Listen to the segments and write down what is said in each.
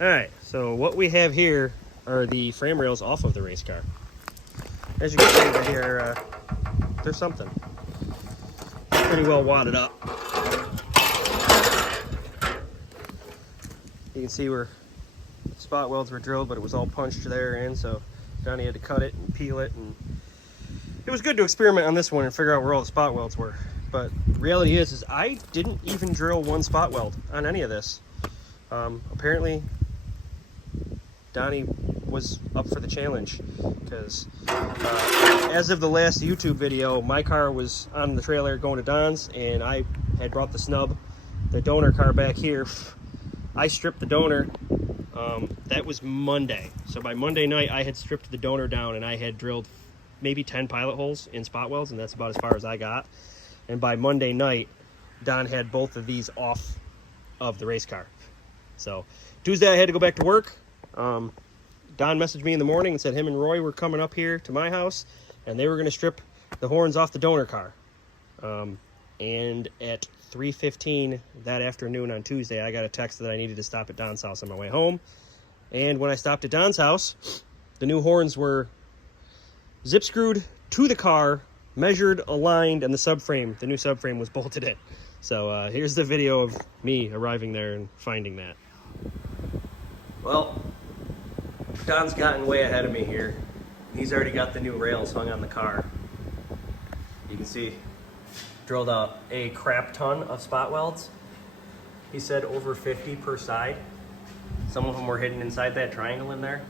All right, so what we have here are the frame rails off of the race car. As you can see right here, there's something pretty well wadded up. You can see where spot welds were drilled, but it was all punched there, and so Donnie had to cut it and peel it, and it was good to experiment on this one and figure out where all the spot welds were. But the reality is I didn't even drill one spot weld on any of this. Apparently Donnie was up for the challenge because as of the last YouTube video, my car was on the trailer going to Don's, and I had brought the snub, the donor car back here. I stripped the donor. That was Monday. So by Monday night, I had stripped the donor down and I had drilled maybe 10 pilot holes in spot welds, and that's about as far as I got. And by Monday night, Don had both of these off of the race car. So Tuesday, I had to go back to work. Don messaged me in the morning and said him and Roy were coming up here to my house and they were going to strip the horns off the donor car. And at 3:15 that afternoon on Tuesday, I got a text that I needed to stop at Don's house on my way home. And when I stopped at Don's house, the new horns were zip screwed to the car, measured, aligned, and the new subframe was bolted in. So here's the video of me arriving there and finding that. Well, Don's gotten way ahead of me here. He's already got the new rails hung on the car. You can see, drilled out a crap ton of spot welds. He said over 50 per side. Some of them were hidden inside that triangle in there.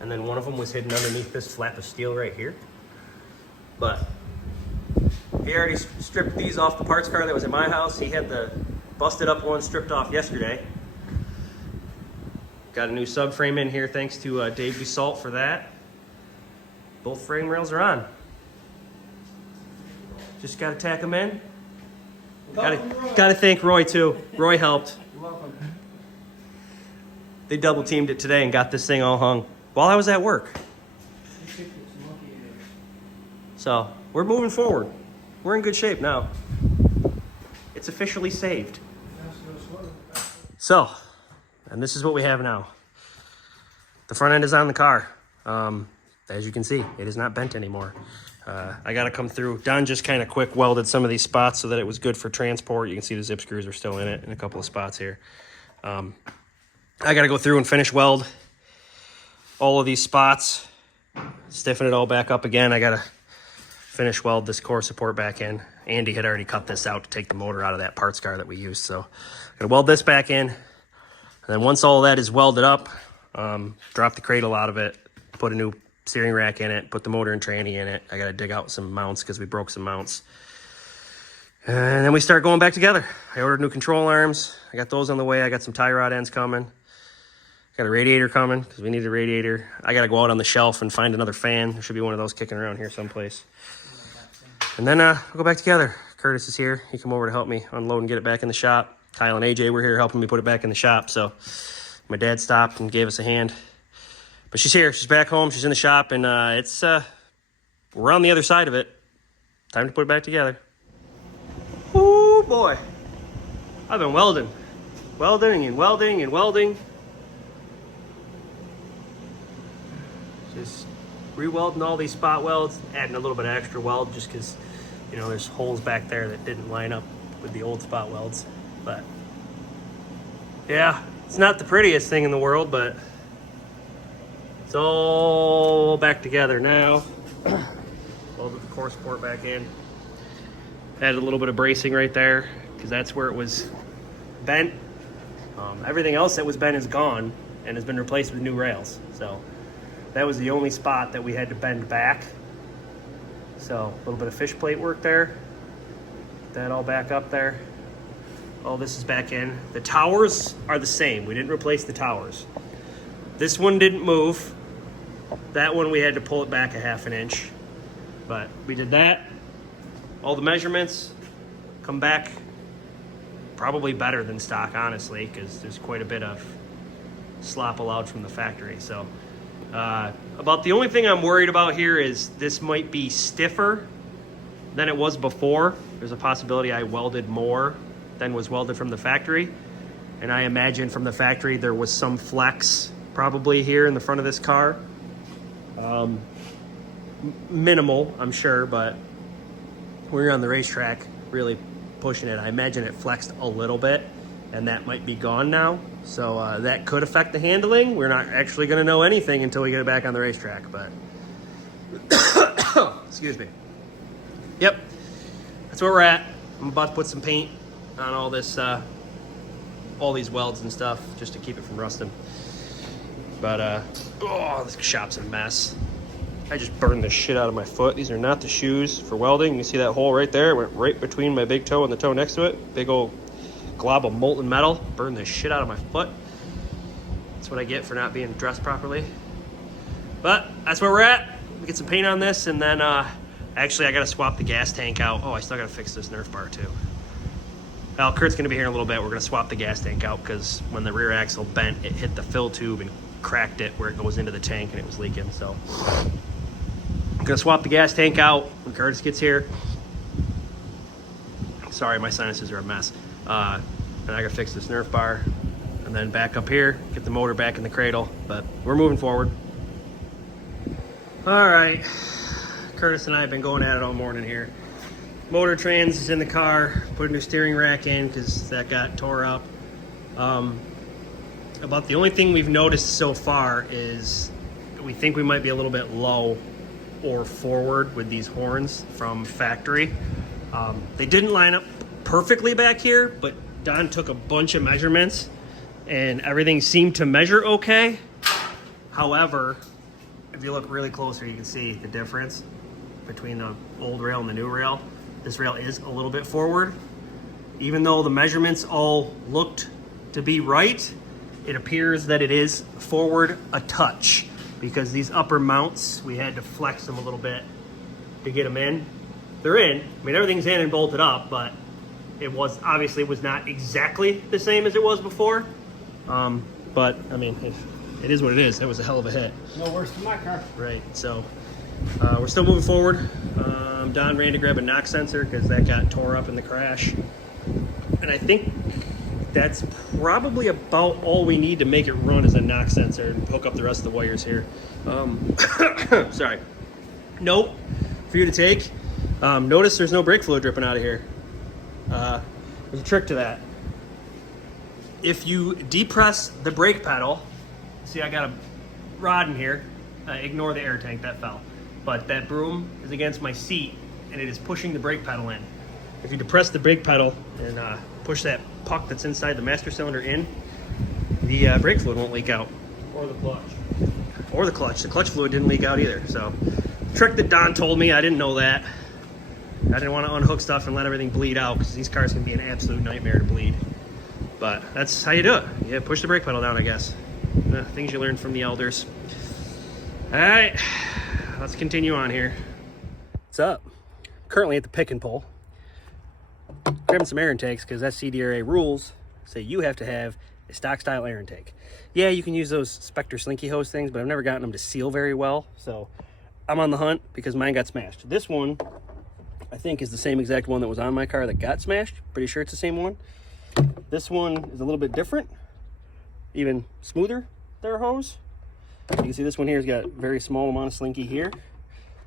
And then one of them was hidden underneath this flap of steel right here. But he already stripped these off the parts car that was at my house. He had the busted up one stripped off yesterday. Got a new subframe in here thanks to Dave Busalt for that. Both frame rails are on. Just gotta tack them in. Gotta thank Roy too. Roy helped. You're welcome. They double teamed it today and got this thing all hung while I was at work. So we're moving forward. We're in good shape now. It's officially saved. So, and this is what we have now. The front end is on the car. As you can see, it is not bent anymore. I got to come through. Don just kind of quick welded some of these spots so that it was good for transport. You can see the zip screws are still in it in a couple of spots here. I got to go through and finish weld all of these spots, stiffen it all back up again. I got to finish weld this core support back in. Andy had already cut this out to take the motor out of that parts car that we used. So I'm going to weld this back in. And then once all of that is welded up, drop the cradle out of it, put a new steering rack in it, put the motor and tranny in it. I got to dig out some mounts because we broke some mounts. And then we start going back together. I ordered new control arms. I got those on the way. I got some tie rod ends coming. Got a radiator coming because we need a radiator. I got to go out on the shelf and find another fan. There should be one of those kicking around here someplace. And then we'll go back together. Curtis is here. He come over to help me unload and get it back in the shop. Kyle and AJ were here helping me put it back in the shop. So my dad stopped and gave us a hand. But she's here. She's back home. She's in the shop. And we're on the other side of it. Time to put it back together. Oh boy. I've been welding. Welding and welding and welding. Just re-welding all these spot welds, adding a little bit of extra weld just because, you know, there's holes back there that didn't line up with the old spot welds. But yeah, it's not the prettiest thing in the world, but it's all back together now. Welded the core support back in. Added a little bit of bracing right there because that's where it was bent. Everything else that was bent is gone and has been replaced with new rails. So that was the only spot that we had to bend back. So a little bit of fish plate work there. Get that all back up there. All this is back in. The towers are the same. We didn't replace the towers. This one didn't move. That one we had to pull it back a ½ inch. But we did that. All the measurements come back probably better than stock, honestly, because there's quite a bit of slop allowed from the factory. So about the only thing I'm worried about here is this might be stiffer than it was before. There's a possibility I welded more than was welded from the factory. And I imagine from the factory there was some flex probably here in the front of this car. Minimal, I'm sure, but when you're on the racetrack really pushing it, I imagine it flexed a little bit, and that might be gone now. So that could affect the handling. We're not actually going to know anything until we get it back on the racetrack, but excuse me. Yep, that's where we're at. I'm about to put some paint on all this, all these welds and stuff, just to keep it from rusting. But oh, this shop's a mess. I just burned the shit out of my foot. These are not the shoes for welding. You see that hole right there? It went right between my big toe and the toe next to it. Big old glob of molten metal. Burned the shit out of my foot. That's what I get for not being dressed properly. But that's where we're at. We get some paint on this, and then actually I gotta swap the gas tank out. Oh, I still gotta fix this Nerf bar too. Well, Kurt's gonna be here in a little bit. We're gonna swap the gas tank out because when the rear axle bent, it hit the fill tube and cracked it where it goes into the tank, and it was leaking. So I'm gonna swap the gas tank out when Curtis gets here. Sorry, my sinuses are a mess. And I gotta fix this Nerf bar, and then back up here, get the motor back in the cradle. But we're moving forward. All right, Curtis and I have been going at it all morning here. Motor trans is in the car, put a new steering rack in because that got tore up. About the only thing we've noticed so far is we think we might be a little bit low or forward with these horns from factory. They didn't line up perfectly back here, but Don took a bunch of measurements and everything seemed to measure okay. However, if you look really closer, you can see the difference between the old rail and the new rail. This rail is a little bit forward. Even though the measurements all looked to be right, it appears that it is forward a touch because these upper mounts, we had to flex them a little bit to get them in. They're in. I mean, everything's in and bolted up, but it was obviously was not exactly the same as it was before. But I mean, it is what it is. That was a hell of a hit. No worse than my car. Right. So we're still moving forward. Don ran to grab a knock sensor because that got tore up in the crash. And I think that's probably about all we need to make it run is a knock sensor and hook up the rest of the wires here. Sorry. Note for you to take. Notice there's no brake fluid dripping out of here. There's a trick to that. If you depress the brake pedal, see I got a rod in here. Ignore the air tank, that fell. But that broom is against my seat and it is pushing the brake pedal in. If you depress the brake pedal and push that puck that's inside the master cylinder in, the brake fluid won't leak out. Or the clutch. Or the clutch. The clutch fluid didn't leak out either. So, trick that Don told me, I didn't know that. I didn't want to unhook stuff and let everything bleed out because these cars can be an absolute nightmare to bleed. But that's how you do it. Yeah, push the brake pedal down, I guess. Things you learn from the elders. All right, let's continue on here. What's up? Currently at the pick and pull. Grabbing some air intakes because SCDRA rules say you have to have a stock style air intake. Yeah, you can use those Spectre Slinky hose things, but I've never gotten them to seal very well. So I'm on the hunt because mine got smashed. This one, I think, is the same exact one that was on my car that got smashed. Pretty sure it's the same one. This one is a little bit different, even smoother their hose. You can see this one here has got a very small amount of slinky here.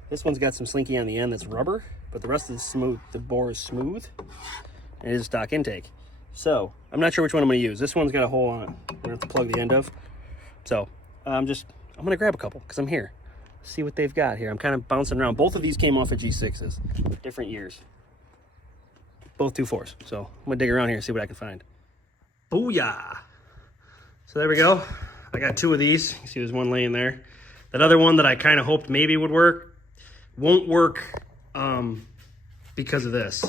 This one's got some slinky on the end that's rubber, but the rest is smooth. The bore is smooth, and it is a stock intake. So I'm not sure which one I'm going to use. This one's got a hole on it. We're going to have to plug the end of. So I'm going to grab a couple because I'm here. See what they've got here. I'm kind of bouncing around. Both of these came off of G6s, different years. Both 2.4s. So I'm going to dig around here and see what I can find. Booyah! So there we go. I got two of these. You see there's one laying there. That other one that I kind of hoped maybe would work won't work because of this.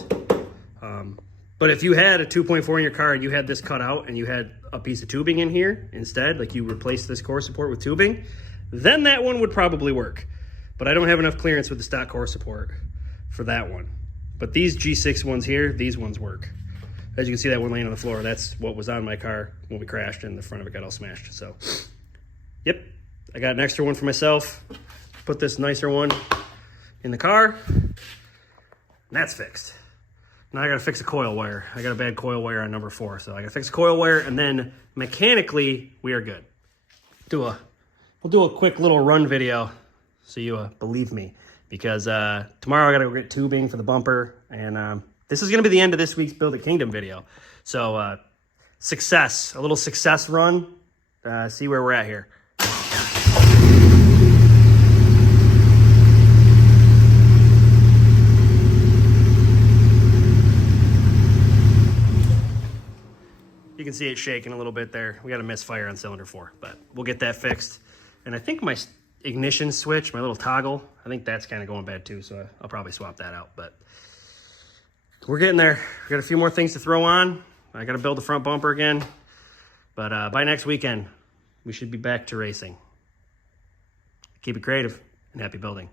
But if you had a 2.4 in your car and you had this cut out and you had a piece of tubing in here instead, like you replaced this core support with tubing, then that one would probably work. But I don't have enough clearance with the stock core support for that one. But these G6 ones here, these ones work. As you can see, that one laying on the floor, that's what was on my car when we crashed and the front of it got all smashed. So, yep, I got an extra one for myself. Put this nicer one in the car, and that's fixed. Now I gotta fix a coil wire. I got a bad coil wire on number 4, so I gotta fix a coil wire, and then mechanically we are good. We'll do a quick little run video so you believe me, because tomorrow I gotta go get tubing for the bumper, and this is gonna be the end of this week's Build a Kingdom video. So a little success run. See where we're at here. You can see it shaking a little bit there. We got a misfire on cylinder 4, but we'll get that fixed. And I think my ignition switch, my little toggle, I think that's kind of going bad too, so I'll probably swap that out. But we're getting there. We got a few more things to throw on. I got to build the front bumper again. But by next weekend, we should be back to racing. Keep it creative and happy building.